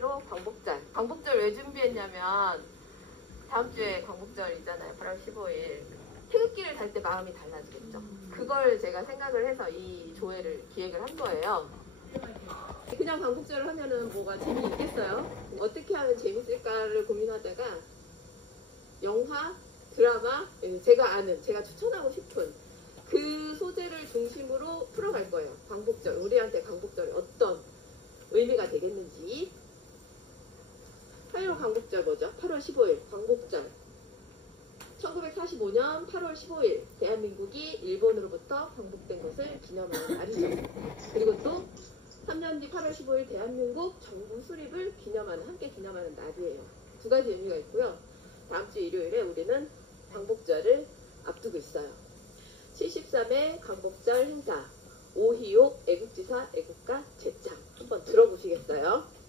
8월 1호 광복절. 광복절 왜 준비했냐면 다음 주에 광복절이잖아요. 8월 15일. 태극기를 달 때 마음이 달라지겠죠. 그걸 제가 생각을 해서 이 조회를 기획을 한 거예요. 그냥 광복절을 하면은 뭐가 재미있겠어요? 어떻게 하면 재밌을까를 고민하다가 영화, 드라마, 제가 아는, 제가 추천하고 싶은 그 소재를 중심으로 풀어갈 거예요. 광복절, 우리한테 광복절이 어떤 의미가 되겠는지. 8월 광복절 뭐죠? 8월 15일 광복절. 1945년 8월 15일 대한민국이 일본으로부터 광복된 것을 기념하는 날이죠. 그리고 또 3년 뒤 8월 15일 대한민국 정부 수립을 함께 기념하는 날이에요. 두 가지 의미가 있고요. 다음 주 일요일에 우리는 광복절을 앞두고 있어요. 73회 광복절 행사, 오희옥 애국지사 애국가 제창 한번 들어보시겠어요?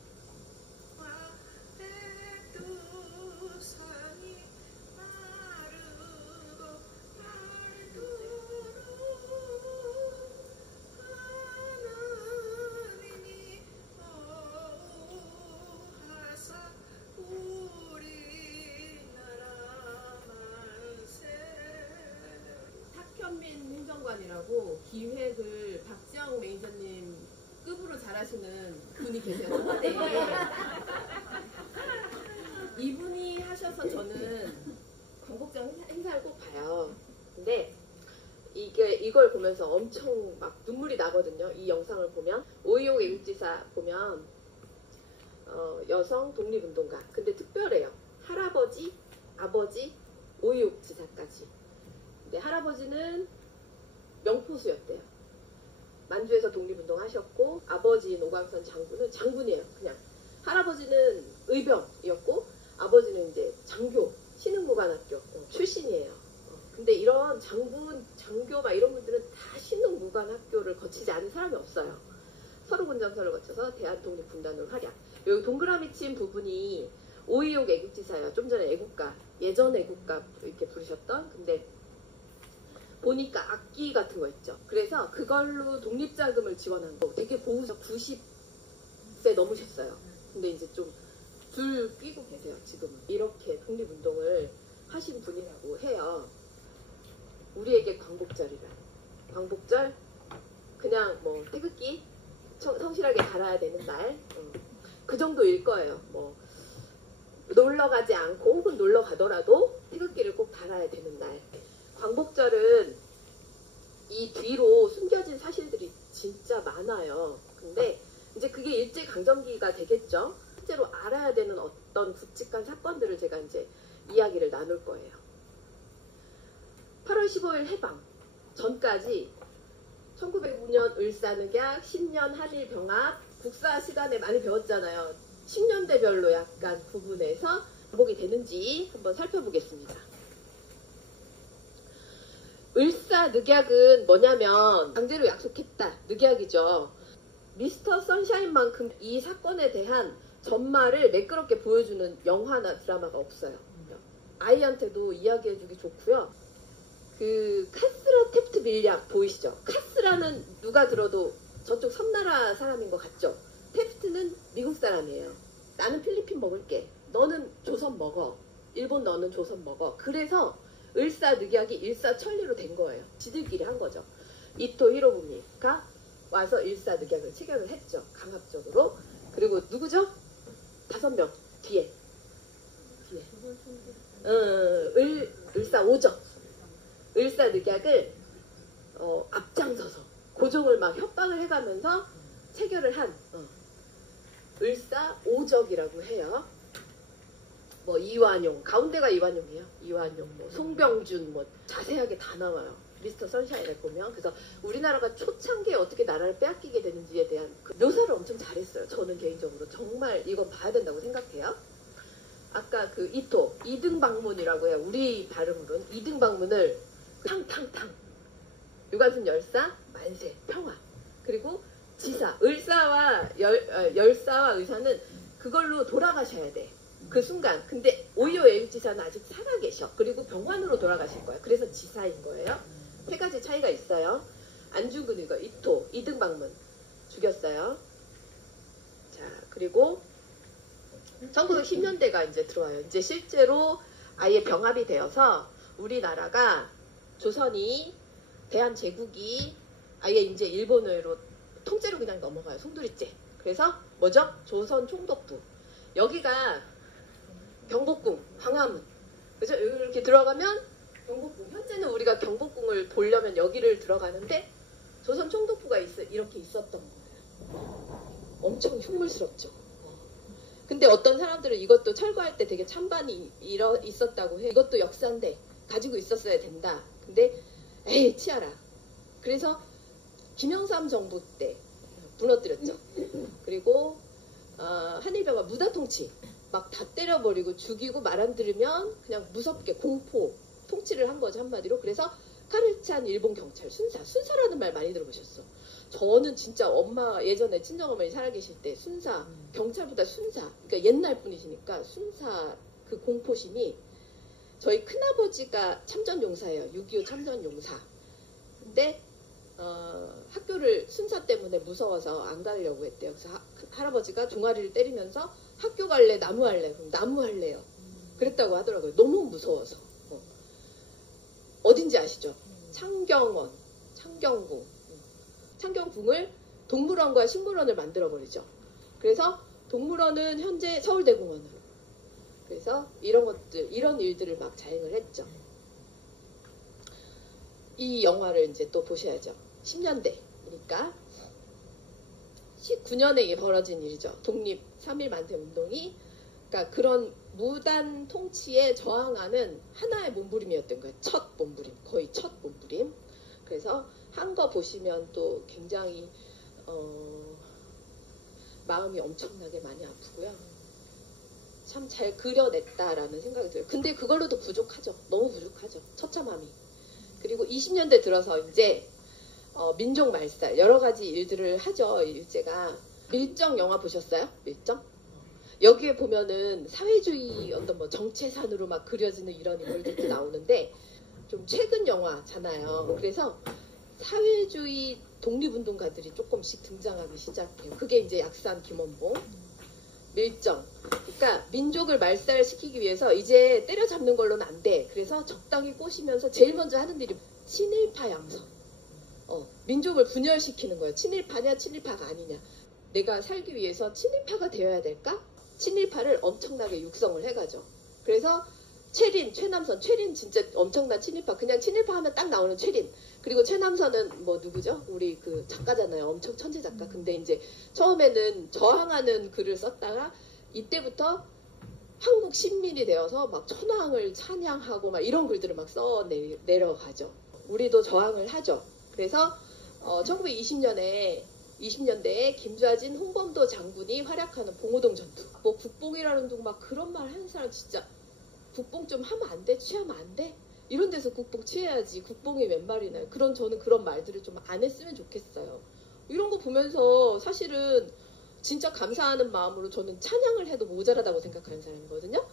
행정관이라고 기획을 박지영 매니저님 급으로 잘하시는 분이 계세요. 청와대에. 이분이 하셔서 저는 광복절 행사를 꼭 봐요. 근데 이걸 보면서 엄청 막 눈물이 나거든요. 이 영상을 보면. 오희옥 애국지사 보면 여성 독립운동가. 근데 특별해요. 할아버지, 아버지, 오희옥 지사까지. 근데 할아버지는 명포수였대요. 만주에서 독립운동 하셨고, 아버지인 오광선 장군이에요. 그냥 할아버지는 의병이었고, 아버지는 이제 장교, 신흥무관학교 출신이에요. 근데 이런 장교 막 이런 분들은 다 신흥무관학교를 거치지 않은 사람이 없어요. 서울군정서를 거쳐서 대한독립군단으로 활약. 여기 동그라미 친 부분이 오희옥 애국지사예요. 좀 전에 애국가, 예전 애국가 이렇게 부르셨던. 근데 보니까 악기 같은 거 있죠. 그래서 그걸로 독립자금을 지원한 거. 되게 보우셔. 90세 넘으셨어요. 근데 이제 좀 줄 끼고 계세요. 지금은. 이렇게 독립운동을 하신 분이라고 해요. 우리에게 광복절이라. 광복절 그냥 뭐 태극기 성실하게 달아야 되는 날. 그 정도일 거예요. 뭐 놀러 가지 않고 혹은 놀러 가더라도 태극기를 꼭 달아야 되는 날. 광복절은 이 뒤로 숨겨진 사실들이 진짜 많아요. 근데 이제 그게 일제강점기가 되겠죠. 실제로 알아야 되는 어떤 굵직한 사건들을 제가 이제 이야기를 나눌 거예요. 8월 15일 해방 전까지 1909년 을사늑약, 10년 한일병합, 국사 시간에 많이 배웠잖아요. 10년대별로 약간 구분해서 반복이 되는지 한번 살펴보겠습니다. 을사늑약은 뭐냐면 강제로 약속했다. 늑약이죠. 미스터 선샤인만큼 이 사건에 대한 전말을 매끄럽게 보여주는 영화나 드라마가 없어요. 아이한테도 이야기해주기 좋고요. 그 카스라 탭트 밀리악 보이시죠? 카스라는 누가 들어도 저쪽 섬나라 사람인 것 같죠? 탭트는 미국 사람이에요. 나는 필리핀 먹을게. 너는 조선 먹어. 일본 너는 조선 먹어. 그래서 을사늑약이 일사천리로 된 거예요. 지들끼리 한 거죠. 이토 히로부미가 와서 일사늑약을 체결을 했죠. 강압적으로. 그리고 누구죠? 5명 뒤에. 을사오적. 을사늑약을 앞장서서 고종을 막 협박을 해가면서 체결을 한 을사오적이라고 해요. 뭐 이완용, 가운데가 이완용이에요. 이완용, 뭐 송병준, 뭐 자세하게 다 나와요. 미스터 선샤인을 보면. 그래서 우리나라가 초창기에 어떻게 나라를 빼앗기게 되는지에 대한 그 묘사를 엄청 잘했어요. 저는 개인적으로 정말 이건 봐야 된다고 생각해요. 아까 그 이토, 이등방문이라고 해요. 우리 발음으로는 이등방문을 탕탕탕, 유관순 열사, 만세, 평화. 그리고 지사, 을사와 열사와 의사는 그걸로 돌아가셔야 돼. 그 순간. 근데 오히려 애국지사는 아직 살아계셔. 그리고 병환으로 돌아가실 거예요. 그래서 지사인 거예요. 세 가지 차이가 있어요. 안중근 의거, 이토, 이등방문 죽였어요. 자, 그리고 1910년대가 이제 들어와요. 이제 실제로 아예 병합이 되어서 우리나라가 조선이 대한제국이 아예 이제 일본으로 통째로 그냥 넘어가요. 송두리째. 그래서 뭐죠? 조선 총독부. 여기가 경복궁, 광화문. 그래서 이렇게 들어가면 경복궁. 현재는 우리가 경복궁을 보려면 여기를 들어가는데 조선 총독부가 이렇게 있었던 거예요. 엄청 흉물스럽죠. 근데 어떤 사람들은 이것도 철거할 때 되게 찬반이 있었다고 해. 이것도 역사인데 가지고 있었어야 된다. 근데 에이 치아라. 그래서 김영삼 정부 때 무너뜨렸죠. 그리고 한일병합 무다통치 막 다 때려버리고 죽이고 말 안 들으면 그냥 무섭게 공포 통치를 한 거죠, 한마디로. 그래서 카르찬 일본 경찰 순사라는 말 많이 들어보셨어. 저는 진짜 엄마 예전에 친정어머니 살아계실 때 순사 경찰보다 순사, 그러니까 옛날 분이시니까 순사 그 공포심이. 저희 큰아버지가 참전용사예요. 6.25 참전용사. 근데 학교를 순사 때문에 무서워서 안 가려고 했대요. 그래서 할아버지가 종아리를 때리면서 학교 갈래 나무 할래? 그럼 나무 할래요. 그랬다고 하더라고요. 너무 무서워서. 어딘지 아시죠? 창경원, 창경궁. 창경궁을 동물원과 식물원을 만들어버리죠. 그래서 동물원은 현재 서울대공원으로. 그래서 이런 일들을 막 자행을 했죠. 이 영화를 이제 또 보셔야죠. 10년대니까 19년에 벌어진 일이죠. 독립 3.1 만세 운동이. 그러니까 그런 무단 통치에 저항하는 하나의 몸부림이었던 거예요. 첫 몸부림, 거의 첫 몸부림. 그래서 한 거 보시면 또 굉장히 마음이 엄청나게 많이 아프고요. 참 잘 그려냈다라는 생각이 들어요. 근데 그걸로도 부족하죠. 너무 부족하죠. 처참함이. 그리고 20년대 들어서 이제 민족 말살 여러 가지 일들을 하죠. 일제가. 밀정 영화 보셨어요? 밀정? 여기에 보면은 사회주의 어떤 뭐 정체산으로 막 그려지는 이런 인물들도 나오는데 좀 최근 영화잖아요. 그래서 사회주의 독립운동가들이 조금씩 등장하기 시작해요. 그게 이제 약산 김원봉, 밀정. 그러니까 민족을 말살시키기 위해서 이제 때려잡는 걸로는 안 돼. 그래서 적당히 꼬시면서 제일 먼저 하는 일이 친일파 양성. 민족을 분열시키는 거예요. 친일파냐 친일파가 아니냐. 내가 살기 위해서 친일파가 되어야 될까? 친일파를 엄청나게 육성을 해가죠. 그래서 최남선 진짜 엄청난 친일파. 그냥 친일파 하면 딱 나오는 최린. 그리고 최남선은 뭐 누구죠? 우리 그 작가잖아요. 엄청 천재 작가. 근데 이제 처음에는 저항하는 글을 썼다가 이때부터 한국 신민이 되어서 막 천황을 찬양하고 막 이런 글들을 막 써 내려가죠. 우리도 저항을 하죠. 그래서 1920년대에 김좌진, 홍범도 장군이 활약하는 봉오동 전투. 뭐 국뽕이라는 둥 막 그런 말 하는 사람 진짜 국뽕 좀 하면 안 돼? 취하면 안 돼? 이런 데서 국뽕 취해야지. 국뽕이 웬 말이나요? 저는 그런 말들을 좀 안 했으면 좋겠어요. 이런 거 보면서 사실은 진짜 감사하는 마음으로 저는 찬양을 해도 모자라다고 생각하는 사람이거든요.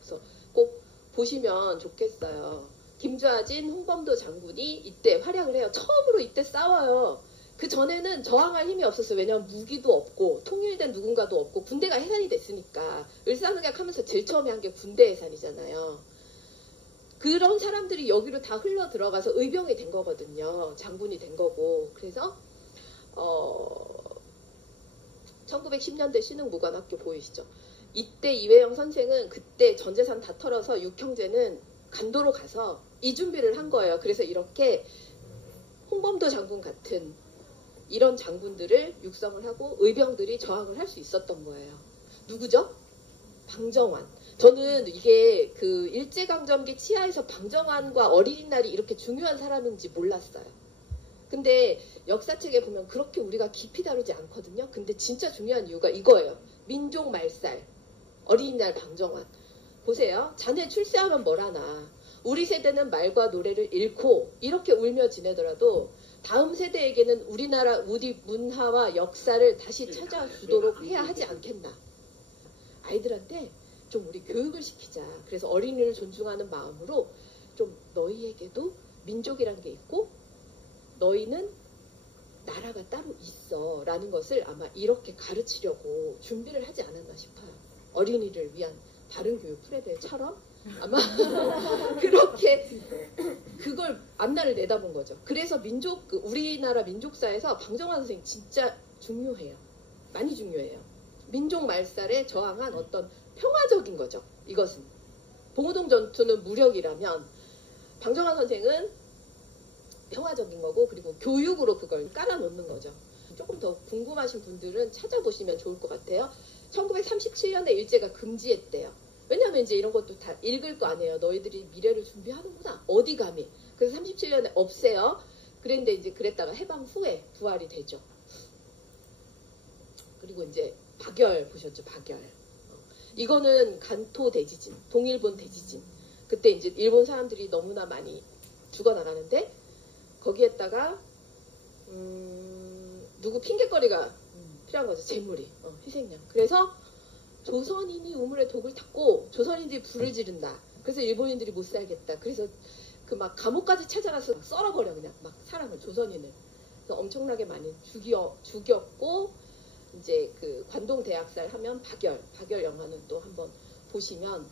그래서 꼭 보시면 좋겠어요. 김좌진, 홍범도 장군이 이때 활약을 해요. 처음으로 이때 싸워요. 그 전에는 저항할 힘이 없었어요. 왜냐하면 무기도 없고 통일된 누군가도 없고 군대가 해산이 됐으니까. 을사늑약하면서 제일 처음에 한 게 군대 해산이잖아요. 그런 사람들이 여기로 다 흘러 들어가서 의병이 된 거거든요. 장군이 된 거고. 그래서 1910년대 신흥무관학교 보이시죠? 이때 이회영 선생은 그때 전재산 다 털어서 육형제는 간도로 가서 이 준비를 한 거예요. 그래서 이렇게 홍범도 장군 같은 이런 장군들을 육성을 하고 의병들이 저항을 할 수 있었던 거예요. 누구죠? 방정환. 저는 이게 그 일제강점기 치하에서 방정환과 어린이날이 이렇게 중요한 사람인지 몰랐어요. 근데 역사책에 보면 그렇게 우리가 깊이 다루지 않거든요. 근데 진짜 중요한 이유가 이거예요. 민족 말살, 어린이날 방정환. 보세요. 자네 출세하면 뭘 하나. 우리 세대는 말과 노래를 잃고 이렇게 울며 지내더라도 다음 세대에게는 우리나라 우리 문화와 역사를 다시 찾아주도록 해야 하지 않겠나. 아이들한테 좀 우리 교육을 시키자. 그래서 어린이를 존중하는 마음으로 좀 너희에게도 민족이란 게 있고 너희는 나라가 따로 있어 라는 것을 아마 이렇게 가르치려고 준비를 하지 않았나 싶어요. 어린이를 위한 바른 교육 프레벨처럼 아마 그렇게 그걸 앞날을 내다본 거죠. 그래서 우리나라 민족사에서 방정환 선생님 진짜 중요해요. 많이 중요해요. 민족 말살에 저항한 어떤 평화적인 거죠. 이것은 봉오동 전투는 무력이라면 방정환 선생은 평화적인 거고, 그리고 교육으로 그걸 깔아놓는 거죠. 조금 더 궁금하신 분들은 찾아보시면 좋을 것 같아요. 1937년에 일제가 금지했대요. 왜냐면 이제 이런 것도 다 읽을 거 아니에요. 너희들이 미래를 준비하는구나. 어디 감히. 그래서 37년에 없애요. 그런데 이제 그랬다가 해방 후에 부활이 되죠. 그리고 이제 박열 보셨죠? 박열. 이거는 간토 대지진, 동일본 대지진. 그때 이제 일본 사람들이 너무나 많이 죽어나가는데 거기에다가 누구 핑계거리가 필요한 거죠. 재물이. 희생양. 그래서 조선인이 우물에 독을 탔고 조선인들이 불을 지른다. 그래서 일본인들이 못 살겠다. 그래서 그 막 감옥까지 찾아가서 썰어버려. 그냥 막 사람을, 조선인을. 그래서 엄청나게 많이 죽였고, 이제 그 관동 대학살 하면 박열 영화는 또 한번 보시면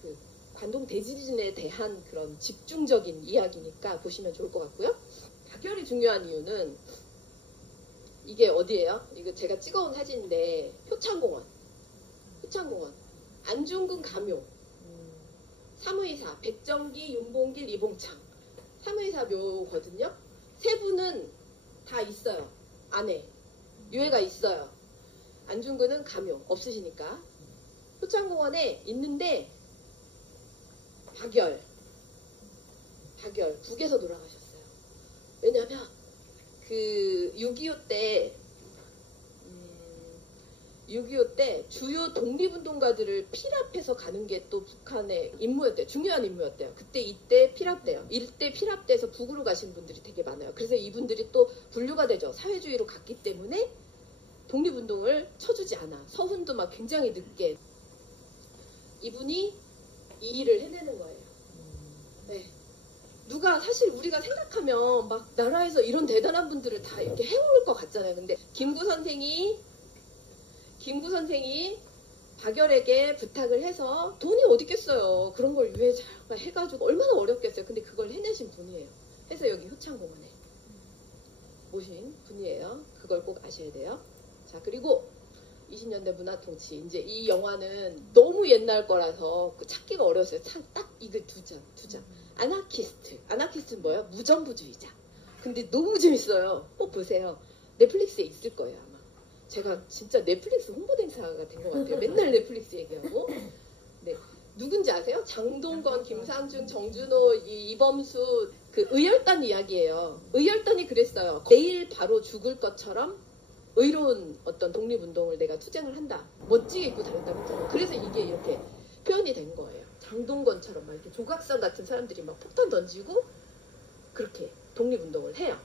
그 관동 대지진에 대한 그런 집중적인 이야기니까 보시면 좋을 것 같고요. 박열이 중요한 이유는 이게 어디예요? 이거 제가 찍어온 사진인데 효창공원 안중근 감요 사무이사 백정기, 윤봉길, 이봉창 사무이사 묘거든요. 세 분은 다 있어요. 안에 유해가 있어요. 안중근은 감요 없으시니까. 효창공원에 있는데 박열 북에서 돌아가셨어요. 왜냐면 그 6.25 때 주요 독립운동가들을 피랍해서 가는 게 또 북한의 임무였대요. 중요한 임무였대요. 이때 피랍돼요. 이때 피랍돼서 북으로 가신 분들이 되게 많아요. 그래서 이분들이 또 분류가 되죠. 사회주의로 갔기 때문에 독립운동을 쳐주지 않아. 서훈도 막 굉장히 늦게. 이분이 이 일을 해내는 거예요. 네. 누가 사실 우리가 생각하면 막 나라에서 이런 대단한 분들을 다 이렇게 해올 것 같잖아요. 근데 김구 선생이 박열에게 부탁을 해서 돈이 어디 있겠어요. 그런 걸 유해자가 해가지고 얼마나 어렵겠어요. 근데 그걸 해내신 분이에요. 해서 여기 효창공원에 모신 분이에요. 그걸 꼭 아셔야 돼요. 자, 그리고 20년대 문화통치. 이제 이 영화는 너무 옛날 거라서 찾기가 어려웠어요. 딱 이거 두 장. 아나키스트는 뭐예요? 무정부주의자. 근데 너무 재밌어요. 꼭 보세요. 넷플릭스에 있을 거예요, 아마. 제가 진짜 넷플릭스 홍보대행사가 된 것 같아요. 맨날 넷플릭스 얘기하고. 네. 누군지 아세요? 장동건, 김상중, 정준호, 이범수, 그 의열단 이야기예요. 의열단이 그랬어요. 내일 바로 죽을 것처럼 의로운 어떤 독립운동을 내가 투쟁을 한다. 멋지게 입고 다녔다고. 그래서 이게 이렇게 표현이 된 거예요. 장동건처럼 막 이렇게 조각상 같은 사람들이 막 폭탄 던지고 그렇게 독립운동을 해요.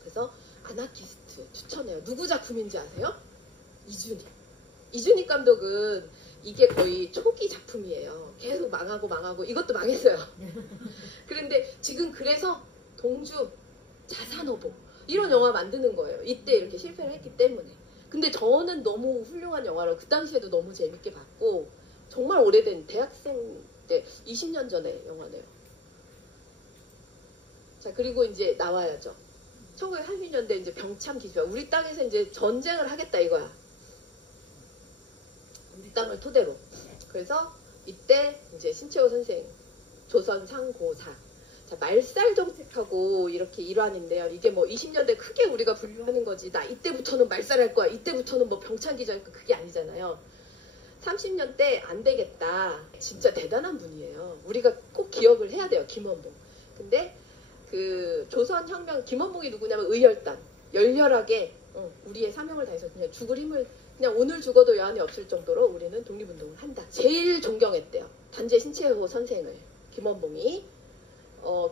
그래서 아나키스트 추천해요. 누구 작품인지 아세요? 이준익 감독은 이게 거의 초기 작품이에요. 계속 망하고 이것도 망했어요. 그런데 지금 그래서 동주, 자산어보 이런 영화 만드는 거예요. 이때 이렇게 실패를 했기 때문에. 근데 저는 너무 훌륭한 영화로 그 당시에도 너무 재밌게 봤고 정말 오래된 대학생 때 20년 전의 영화네요. 자, 그리고 이제 나와야죠. 1930년대 이제 병참 기지화. 우리 땅에서 이제 전쟁을 하겠다 이거야. 우리 땅을 토대로. 그래서 이때 이제 신채호 선생 조선 상고사. 자, 말살 정책하고 이렇게 일환인데요. 이게 뭐 20년대 크게 우리가 분류하는 거지. 나 이때부터는 말살할 거야. 이때부터는 뭐 병참 기지할 거야. 그게 아니잖아요. 30년대 안 되겠다. 진짜 대단한 분이에요. 우리가 꼭 기억을 해야 돼요. 김원봉. 근데 그 조선혁명 김원봉이 누구냐면 의열단. 열렬하게 우리의 사명을 다해서 그냥 죽을 힘을 그냥 오늘 죽어도 여한이 없을 정도로 우리는 독립운동을 한다. 제일 존경했대요. 단재 신채호 선생을. 김원봉이.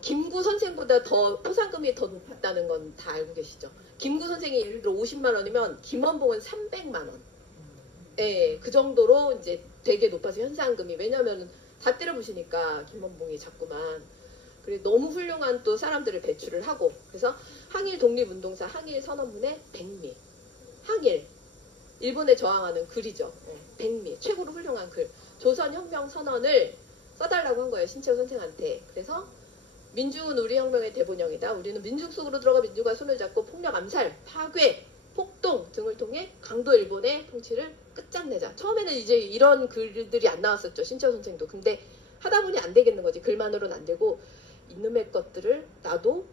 김구 선생보다 더 포상금이 더 높았다는 건 다 알고 계시죠. 김구 선생이 예를 들어 50만 원이면 김원봉은 300만 원. 예, 그 정도로 이제 되게 높아서 현상금이. 왜냐면 다 때려부시니까 김원봉이 자꾸만. 그리고 너무 훌륭한 또 사람들을 배출을 하고. 그래서 항일 독립운동사 항일 선언문에 백미. 항일. 일본에 저항하는 글이죠. 백미, 최고로 훌륭한 글. 조선혁명선언을 써달라고 한 거예요. 신채호 선생한테. 그래서 민중은 우리 혁명의 대본영이다. 우리는 민중 속으로 들어가 민중과 손을 잡고 폭력, 암살, 파괴, 폭동 등을 통해 강도 일본의 통치를 끝장내자. 처음에는 이제 이런 글들이 안 나왔었죠. 신채호 선생도. 근데 하다 보니 안 되겠는 거지. 글만으로는 안 되고 이놈의 것들을 나도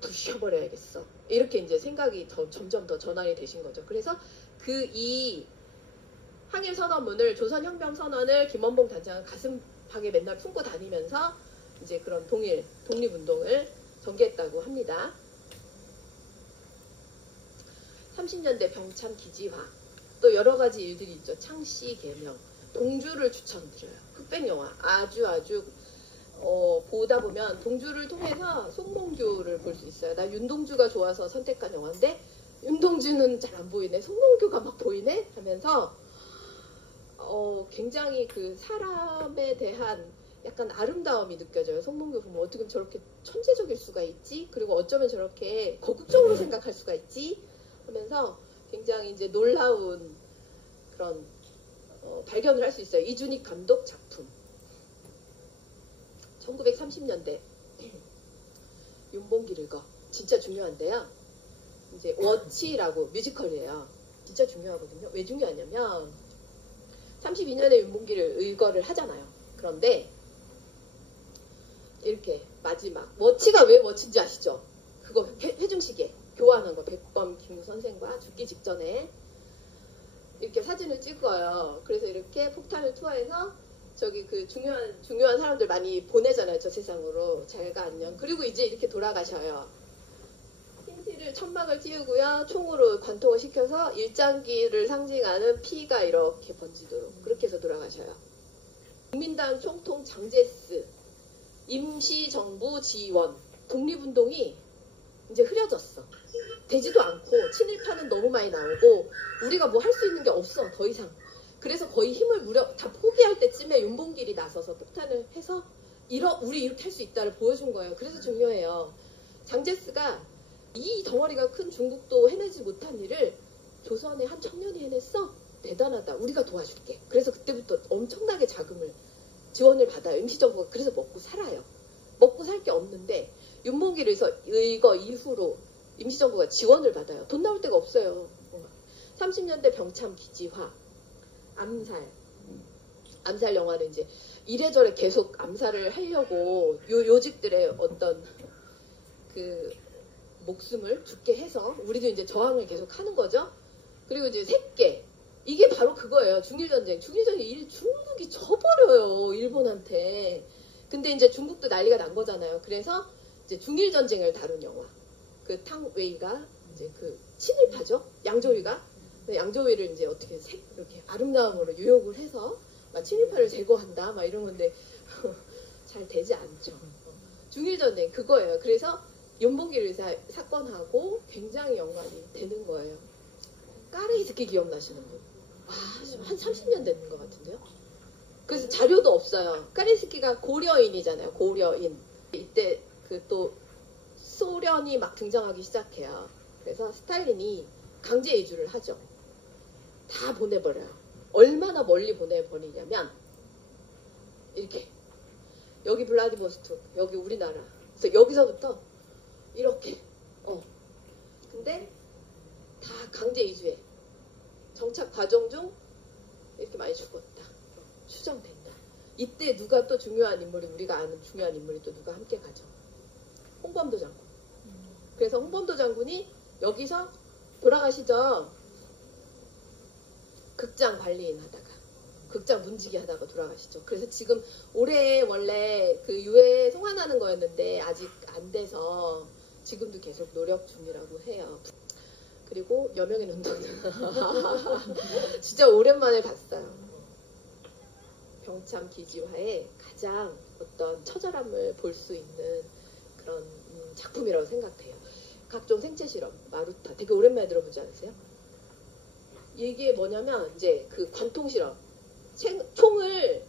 부셔버려야겠어. 이렇게 이제 생각이 점점 더 전환이 되신 거죠. 그래서 이 항일선언문을 조선혁명선언을 김원봉 단장은 가슴팍에 맨날 품고 다니면서 이제 그런 독립운동을 전개했다고 합니다. 30년대 병참 기지화, 또 여러 가지 일들이 있죠. 창씨 개명, 동주를 추천드려요. 흑백영화 아주 보다 보면 동주를 통해서 송몽규를 볼 수 있어요. 나 윤동주가 좋아서 선택한 영화인데 윤동주는 잘 안 보이네, 송몽규가 막 보이네 하면서 굉장히 그 사람에 대한 약간 아름다움이 느껴져요. 송몽규 보면 어떻게 저렇게 천재적일 수가 있지? 그리고 어쩌면 저렇게 거국적으로 생각할 수가 있지? 하면서 굉장히 이제 놀라운 그런 발견을 할 수 있어요. 이준익 감독 작품. 1930년대 윤봉길 읽어. 진짜 중요한데요. 이제 워치라고 뮤지컬이에요. 진짜 중요하거든요. 왜 중요하냐면 32년에 윤봉길을 의거를 하잖아요. 그런데 이렇게 마지막 워치가 왜 워치인지 아시죠? 그거 회중시계 교환한 거 백범 김우 선생과 죽기 직전에 이렇게 사진을 찍어요. 그래서 이렇게 폭탄을 투하해서 저기 그 중요한 사람들 많이 보내잖아요. 저 세상으로. 잘가 안녕. 그리고 이제 이렇게 돌아가셔요. 흰티를 천막을 띄우고요. 총으로 관통을 시켜서 일장기를 상징하는 피가 이렇게 번지도록 그렇게 해서 돌아가셔요. 국민당 총통 장제스, 임시정부 지원, 독립운동이 이제 흐려졌어. 되지도 않고 친일파는 너무 많이 나오고 우리가 뭐 할 수 있는 게 없어. 더 이상. 그래서 거의 힘을 다 포기할 때쯤에 윤봉길이 나서서 폭탄을 해서 우리 이렇게 할 수 있다를 보여준 거예요. 그래서 중요해요. 장제스가 이 덩어리가 큰 중국도 해내지 못한 일을 조선의 한 청년이 해냈어? 대단하다. 우리가 도와줄게. 그래서 그때부터 엄청나게 지원을 받아요. 임시정부가. 그래서 먹고 살아요. 먹고 살 게 없는데 윤봉길을 이거 이후로 임시정부가 지원을 받아요. 돈 나올 데가 없어요. 30년대 병참 기지화, 암살 영화는 이제 이래저래 계속 암살을 하려고 요직들의 어떤 그 목숨을 죽게 해서 우리도 이제 저항을 계속 하는 거죠. 그리고 이제 셋계, 이게 바로 그거예요. 중일전쟁. 중국이 져버려요. 일본한테. 근데 이제 중국도 난리가 난 거잖아요. 그래서 이제 중일전쟁을 다룬 영화. 그 탕웨이가 이제 그 친일파죠. 양조위가. 양조위를 이제 어떻게 이렇게 아름다움으로 유혹을 해서 막 친일파를 제거한다 막 이런 건데 잘 되지 않죠. 중일전쟁 그거예요. 그래서 윤봉길 의사 사건하고 굉장히 연관이 되는 거예요. 까레이스키 기억나시는 분? 한 30년 됐는 것 같은데요. 그래서 자료도 없어요. 까레이스키가 고려인이잖아요. 고려인. 이때 그 또 소련이 막 등장하기 시작해요. 그래서 스탈린이 강제 이주를 하죠. 다 보내버려요. 얼마나 멀리 보내버리냐면 이렇게 여기 블라디보스토크, 여기 우리나라. 그래서 여기서부터 이렇게 근데 다 강제 이주해. 정착 과정 중 이렇게 많이 죽었다. 추정된다. 이때 누가 또 중요한 인물이 우리가 아는 중요한 인물이 또 누가 함께 가죠. 홍범도 장군. 그래서 홍범도 장군이 여기서 돌아가시죠. 극장 관리인 하다가 극장 문지기 하다가 돌아가시죠. 그래서 지금 올해 원래 그 유해 송환하는 거였는데 아직 안 돼서 지금도 계속 노력 중이라고 해요. 그리고 여명의 운동은 진짜 오랜만에 봤어요. 병참 기지화의 가장 어떤 처절함을 볼 수 있는 그런 작품이라고 생각해요. 각종 생체 실험, 마루타 되게 오랜만에 들어보지 않으세요? 이게 뭐냐면 이제 그 관통 실험, 총을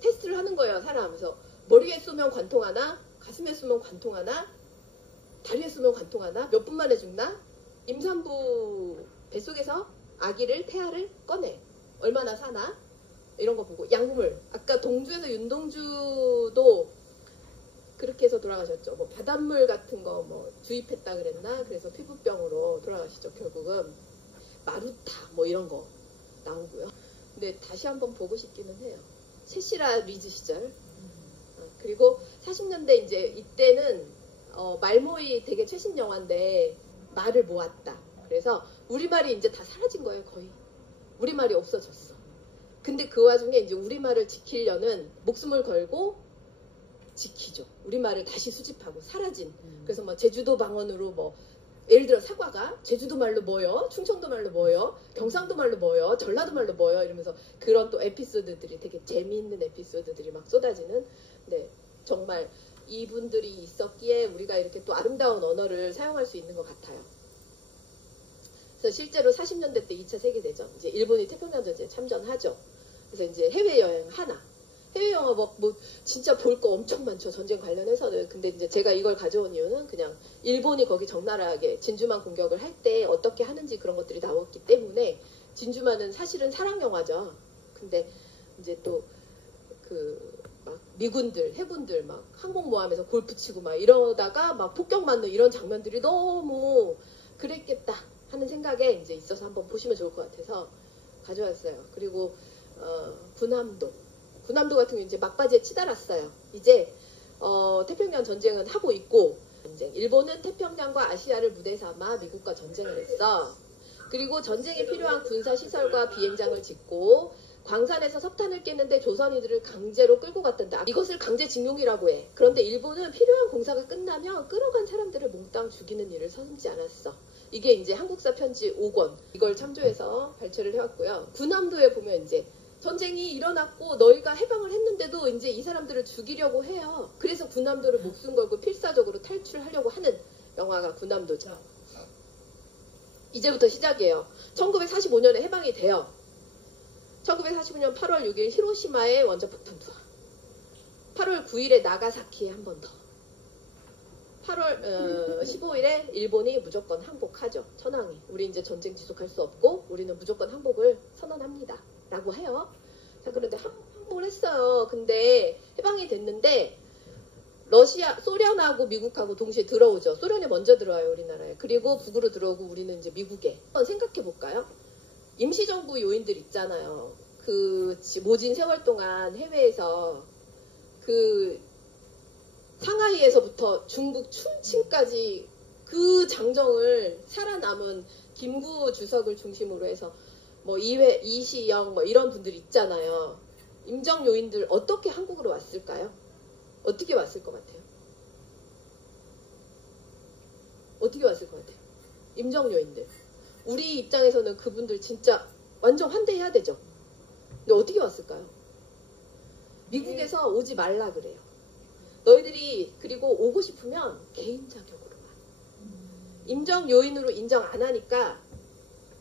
테스트를 하는 거예요. 사람에서 머리에 쏘면 관통하나, 가슴에 쏘면 관통하나, 다리에 쏘면 관통하나, 몇 분 만에 죽나, 임산부 뱃속에서 아기를 태아를 꺼내. 얼마나 사나? 이런 거 보고 약물. 아까 동주에서 윤동주도 그렇게 해서 돌아가셨죠. 뭐 바닷물 같은 거 뭐 주입했다 그랬나? 그래서 피부병으로 돌아가시죠. 결국은 마루타 뭐 이런 거 나오고요. 근데 다시 한번 보고 싶기는 해요. 세시라 리즈 시절. 그리고 40년대 이제 이때는 말모이 되게 최신 영화인데 말을 모았다. 그래서 우리말이 이제 다 사라진 거예요. 거의. 우리말이 없어졌어. 근데 그 와중에 이제 우리말을 지키려는 목숨을 걸고 지키죠. 우리말을 다시 수집하고 사라진. 그래서 뭐 제주도 방언으로 뭐 예를 들어 사과가 제주도 말로 뭐요? 충청도 말로 뭐요? 경상도 말로 뭐요? 전라도 말로 뭐요? 이러면서 그런 또 에피소드들이 되게 재미있는 에피소드들이 막 쏟아지는. 네, 정말 이분들이 있었기에 우리가 이렇게 또 아름다운 언어를 사용할 수 있는 것 같아요. 그래서 실제로 40년대 때 2차 세계대전, 이제 일본이 태평양전쟁에 참전하죠. 그래서 이제 해외여행 하나. 해외영화 뭐 진짜 볼 거 엄청 많죠. 전쟁 관련해서는. 근데 이제 제가 이걸 가져온 이유는 그냥 일본이 거기 적나라하게 진주만 공격을 할 때 어떻게 하는지 그런 것들이 나왔기 때문에. 진주만은 사실은 사랑영화죠. 근데 이제 또 막 미군들, 해군들 막 항공모함에서 골프 치고 막 이러다가 막 폭격 맞는 이런 장면들이 너무 그랬겠다 하는 생각에 이제 있어서 한번 보시면 좋을 것 같아서 가져왔어요. 그리고 군함도 같은 경우 이제 막바지에 치달았어요. 이제 태평양 전쟁은 하고 있고, 일본은 태평양과 아시아를 무대 삼아 미국과 전쟁을 했어. 그리고 전쟁에 필요한 군사 시설과 비행장을 짓고 광산에서 석탄을 깼는데 조선인들을 강제로 끌고 갔단다. 이것을 강제징용이라고 해. 그런데 일본은 필요한 공사가 끝나면 끌어간 사람들을 몽땅 죽이는 일을 서슴지 않았어. 이게 이제 한국사 편지 5권 이걸 참조해서 발췌를 해왔고요. 군함도에 보면 이제 전쟁이 일어났고 너희가 해방을 했는데도 이제 이 사람들을 죽이려고 해요. 그래서 군함도를 목숨 걸고 필사적으로 탈출하려고 하는 영화가 군함도죠. 이제부터 시작이에요. 1945년에 해방이 돼요. 1945년 8월 6일 히로시마에 원자 폭탄 투하. 8월 9일에 나가사키에 한 번 더. 8월 15일에 일본이 무조건 항복하죠. 천황이. 우리 이제 전쟁 지속할 수 없고 우리는 무조건 항복을 선언합니다. 라고 해요. 자, 그런데 항복을 했어요. 근데 해방이 됐는데 소련하고 미국하고 동시에 들어오죠. 소련이 먼저 들어와요, 우리나라에. 그리고 북으로 들어오고 우리는 이제 미국에. 한번 생각해 볼까요? 임시정부 요인들 있잖아요. 모진 세월 동안 해외에서 상하이에서부터 중국 춘칭까지 그 장정을 살아남은 김구 주석을 중심으로 해서 뭐 이시영 뭐 이런 분들 있잖아요. 임정 요인들 어떻게 한국으로 왔을까요? 어떻게 왔을 것 같아요? 어떻게 왔을 것 같아요? 임정 요인들. 우리 입장에서는 그분들 진짜 완전 환대해야 되죠. 근데 어떻게 왔을까요? 미국에서 오지 말라 그래요. 너희들이 그리고 오고 싶으면 개인 자격으로만. 임정 요인으로 인정 안 하니까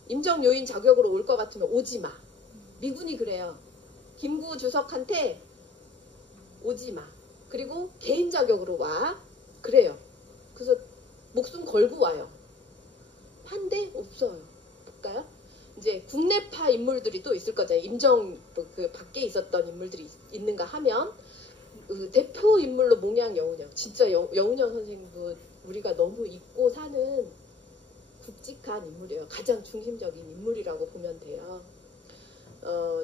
임정 요인 자격으로 올 것 같으면 오지 마. 미군이 그래요. 김구 주석한테 오지 마. 그리고 개인 자격으로 와. 그래요. 그래서 목숨 걸고 와요. 반대 없어요. 볼까요? 이제 국내파 인물들이 또 있을 거잖아요. 임정 그 밖에 있었던 인물들이 있는가 하면 대표 인물로 몽양 여운형. 진짜 여운형 선생도 우리가 너무 잊고 사는 굵직한 인물이에요. 가장 중심적인 인물이라고 보면 돼요.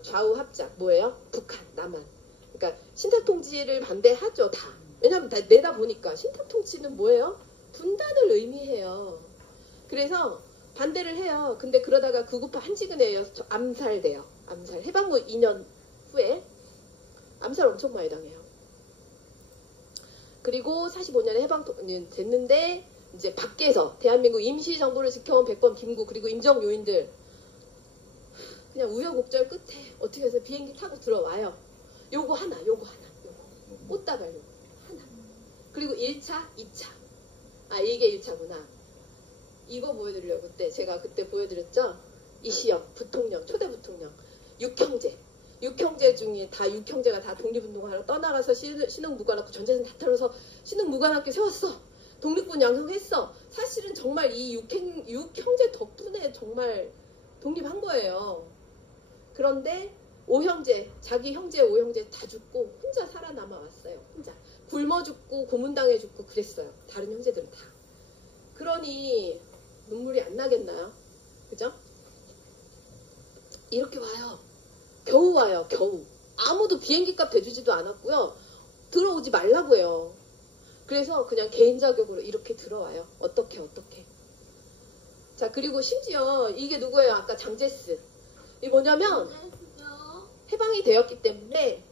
좌우 합작 뭐예요? 북한, 남한. 그러니까 신탁통치를 반대하죠. 다. 왜냐하면 다 내다 보니까 신탁통치는 뭐예요? 분단을 의미해요. 그래서 반대를 해요. 근데 그러다가 극우파 한지근에 암살돼요. 암살. 해방 후 2년 후에 암살 엄청 많이 당해요. 그리고 45년에 해방 됐는데 이제 밖에서 대한민국 임시정부를 지켜온 백범 김구 그리고 임정 요인들 그냥 우여곡절 끝에 어떻게 해서 비행기 타고 들어와요. 요거 하나 요거 꽃다발 요거 하나. 그리고 1차 2차 이게 1차구나. 이거 보여드리려고 그때 제가 그때 보여드렸죠. 이시영 부통령 초대 부통령 6형제 중에 다 6형제가 다 독립운동하러 떠나가서 신흥무관학교 전재산 다 털어서 신흥무관학교 세웠어. 독립군 양성했어. 사실은 정말 이 6형제 덕분에 정말 독립한 거예요. 그런데 자기 형제 5형제 다 죽고 혼자 살아남아 왔어요. 혼자. 굶어 죽고 고문당해 죽고 그랬어요. 다른 형제들은 다. 그러니 눈물이 안 나겠나요? 그죠? 이렇게 와요. 겨우 와요. 겨우. 아무도 비행기값 대주지도 않았고요. 들어오지 말라고 해요. 그래서 그냥 개인 자격으로 이렇게 들어와요. 어떻게. 자, 그리고 심지어 이게 누구예요? 아까 장제스. 이게 뭐냐면 해방이 되었기 때문에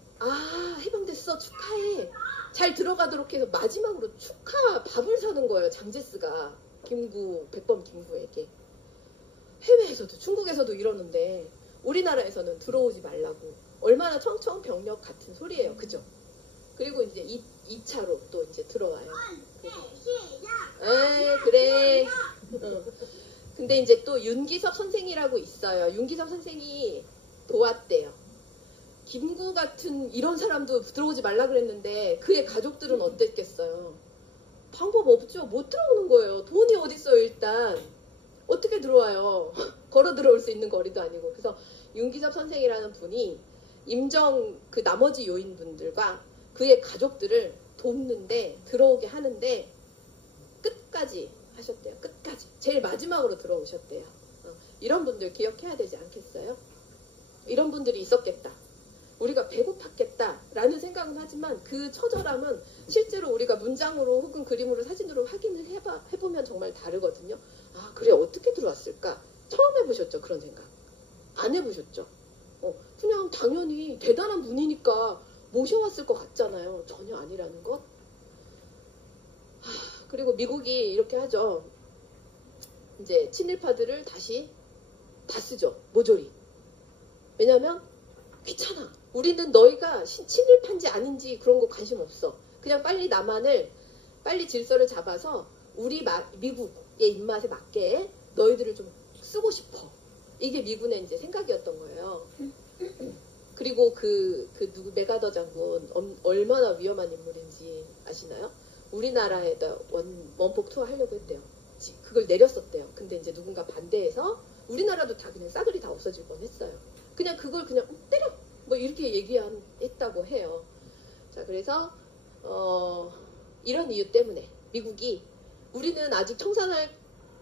해방됐어. 축하해. 잘 들어가도록 해서 마지막으로 축하 밥을 사는 거예요. 장제스가. 백범 김구에게. 해외에서도 중국에서도 이러는데 우리나라에서는 들어오지 말라고. 얼마나 청천벽력 같은 소리예요. 그죠? 그리고 이제 2차로 또 이제 들어와요. 그래. 근데 이제 또 윤기섭 선생이라고 있어요. 윤기섭 선생이 도왔대요. 김구 같은 이런 사람도 들어오지 말라 그랬는데 그의 가족들은 어땠겠어요? 방법 없죠. 못 들어오는 거예요. 돈이 어딨어요 일단. 어떻게 들어와요? 걸어 들어올 수 있는 거리도 아니고. 그래서 윤기섭 선생이라는 분이 임정 그 나머지 요인분들과 그의 가족들을 돕는데 들어오게 하는데 끝까지 하셨대요. 끝까지. 제일 마지막으로 들어오셨대요. 이런 분들 기억해야 되지 않겠어요? 이런 분들이 있었겠다. 우리가 배고팠겠다라는 생각은 하지만 그 처절함은 실제로 우리가 문장으로 혹은 그림으로 사진으로 확인을 해보면 정말 다르거든요. 그래 어떻게 들어왔을까? 처음 해보셨죠? 그런 생각. 안 해보셨죠? 그냥 당연히 대단한 분이니까 모셔왔을 것 같잖아요. 전혀 아니라는 것. 그리고 미국이 이렇게 하죠. 이제 친일파들을 다시 다 쓰죠. 모조리. 왜냐면 귀찮아. 우리는 너희가 친일파인지 아닌지 그런 거 관심 없어. 그냥 빨리 남한을 빨리 질서를 잡아서 우리 미국의 입맛에 맞게 너희들을 좀 쓰고 싶어. 이게 미군의 이제 생각이었던 거예요. 그리고 누구 메가더 장군 얼마나 위험한 인물인지 아시나요? 우리나라에다 원폭 투하 하려고 했대요. 그걸 내렸었대요. 근데 이제 누군가 반대해서 우리나라도 다 그냥 싸그리 다 없어질 뻔했어요. 그냥 그걸 그냥 때려 뭐 이렇게 얘기했다고 해요. 자, 그래서 이런 이유 때문에 미국이 우리는 아직 청산할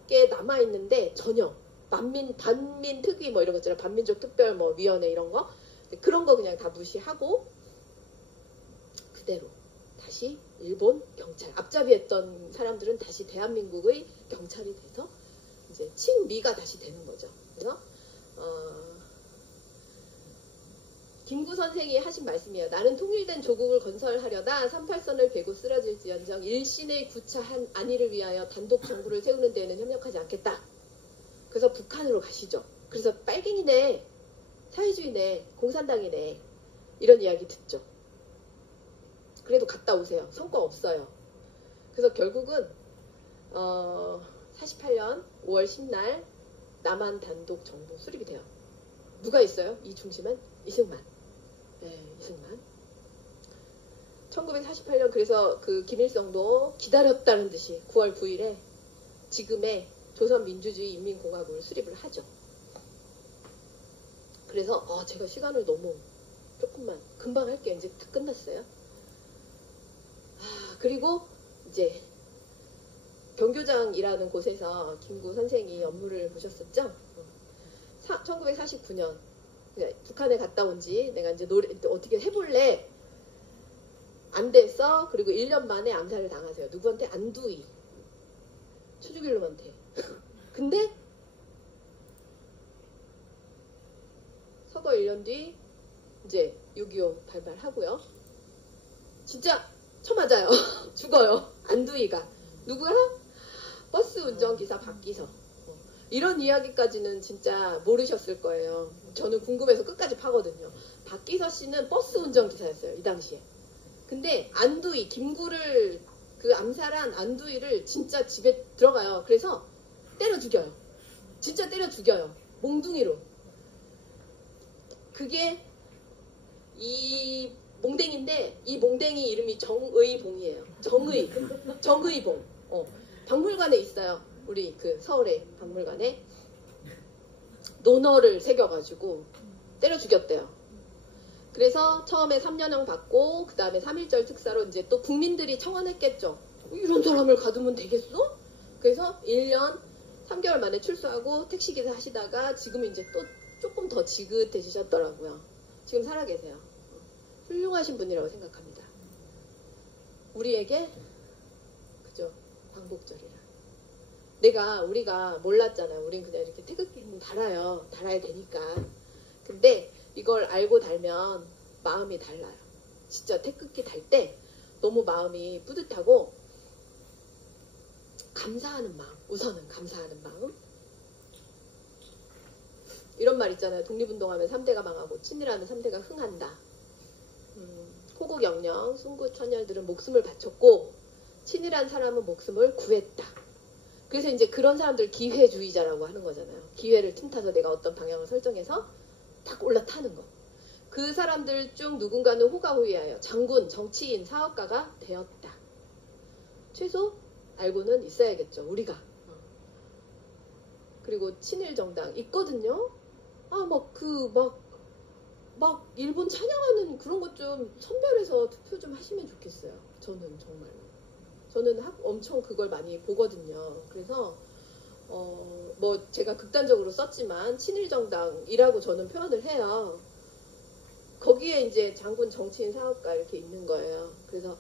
게 남아 있는데 전혀 반민 특위 뭐 이런 거 있잖아요. 반민족 특별 뭐 위원회 이런 거 그런 거 그냥 다 무시하고 그대로 다시 일본 경찰 앞잡이했던 사람들은 다시 대한민국의 경찰이 돼서 이제 친미가 다시 되는 거죠. 그래서 김구 선생이 하신 말씀이에요. 나는 통일된 조국을 건설하려다 38선을 베고 쓰러질지언정 일신의 구차한 안위를 위하여 단독 정부를 세우는 데에는 협력하지 않겠다. 그래서 북한으로 가시죠. 그래서 빨갱이네, 사회주의네, 공산당이네 이런 이야기 듣죠. 그래도 갔다 오세요. 성과 없어요. 그래서 결국은 48년 5월 10날 남한 단독 정부 수립이 돼요. 누가 있어요? 이 중심은 이승만. 네, 이승만. 1948년 그래서 그 김일성도 기다렸다는 듯이 9월 9일에 지금의 조선민주주의 인민공화국을 수립을 하죠. 그래서 제가 시간을 너무 조금만 금방 할게요. 이제 다 끝났어요. 그리고 이제 경교장이라는 곳에서 김구 선생이 업무를 보셨었죠. 1949년 북한에 갔다 온 지 내가 이제 어떻게 해볼래? 안 됐어. 그리고 1년 만에 암살을 당하세요. 누구한테? 안두희. 추주길놈한테. 근데 서거 1년 뒤 이제 6.25 발발하고요. 진짜 쳐맞아요. 죽어요. 안두희가. 누구야? 버스 운전기사 박기서. 이런 이야기까지는 진짜 모르셨을 거예요. 저는 궁금해서 끝까지 파거든요. 박기서 씨는 버스 운전기사였어요. 이 당시에. 근데 안두희, 김구를 그 암살한 안두희를 진짜 집에 들어가요. 그래서 때려 죽여요. 진짜 때려 죽여요. 몽둥이로. 그게 이 몽댕인데 이 몽댕이 이름이 정의봉이에요. 정의봉. 박물관에 있어요. 우리 그 서울의 박물관에. 논어를 새겨가지고 때려 죽였대요. 그래서 처음에 3년형 받고 그 다음에 3.1절 특사로 이제 또 국민들이 청원했겠죠. 이런 사람을 가두면 되겠어? 그래서 1년 3개월 만에 출소하고 택시기사 하시다가 지금은 이제 또 조금 더 지긋해지셨더라고요. 지금 살아계세요. 훌륭하신 분이라고 생각합니다. 우리에게 그죠? 광복절이라. 우리가 몰랐잖아요. 우린 그냥 이렇게 태극기는 달아야 되니까. 근데 이걸 알고 달면 마음이 달라요. 진짜 태극기 달 때 너무 마음이 뿌듯하고 감사하는 마음, 우선은 감사하는 마음. 이런 말 있잖아요. 독립운동하면 3대가 망하고 친일하면 3대가 흥한다. 호국 영령, 순구 천열들은 목숨을 바쳤고 친일한 사람은 목숨을 구했다. 그래서 이제 그런 사람들 기회주의자라고 하는 거잖아요. 기회를 틈타서 내가 어떤 방향을 설정해서 탁 올라타는 거. 그 사람들 중 누군가는 호가호위하여 장군, 정치인, 사업가가 되었다. 최소 알고는 있어야겠죠. 우리가. 그리고 친일 정당 있거든요. 막 일본 찬양하는 그런 것 좀 선별해서 투표 좀 하시면 좋겠어요. 저는 정말로. 저는 엄청 그걸 많이 보거든요. 그래서 제가 극단적으로 썼지만 친일 정당이라고 저는 표현을 해요. 거기에 이제 장군, 정치인, 사업가 이렇게 있는 거예요. 그래서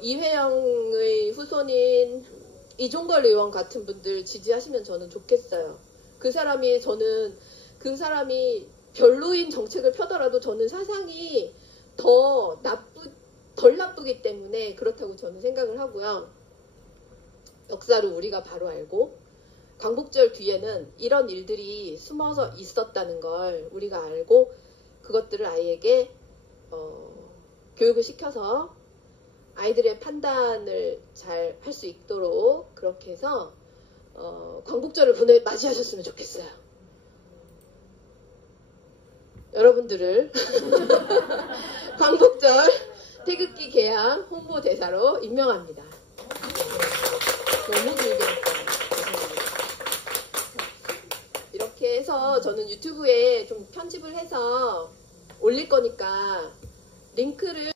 이회영의 후손인 이종걸 의원 같은 분들 지지하시면 저는 좋겠어요. 그 사람이 별로인 정책을 펴더라도 저는 사상이 덜 나쁘기 때문에 그렇다고 저는 생각을 하고요. 역사를 우리가 바로 알고 광복절 뒤에는 이런 일들이 숨어서 있었다는 걸 우리가 알고 그것들을 아이에게 교육을 시켜서 아이들의 판단을 잘 할 수 있도록 그렇게 해서 광복절을 맞이하셨으면 좋겠어요. 여러분들을 광복절 태극기 개항 홍보대사로 임명합니다. 너무 길게 했어요. 이렇게 해서 저는 유튜브에 좀 편집을 해서 올릴 거니까 링크를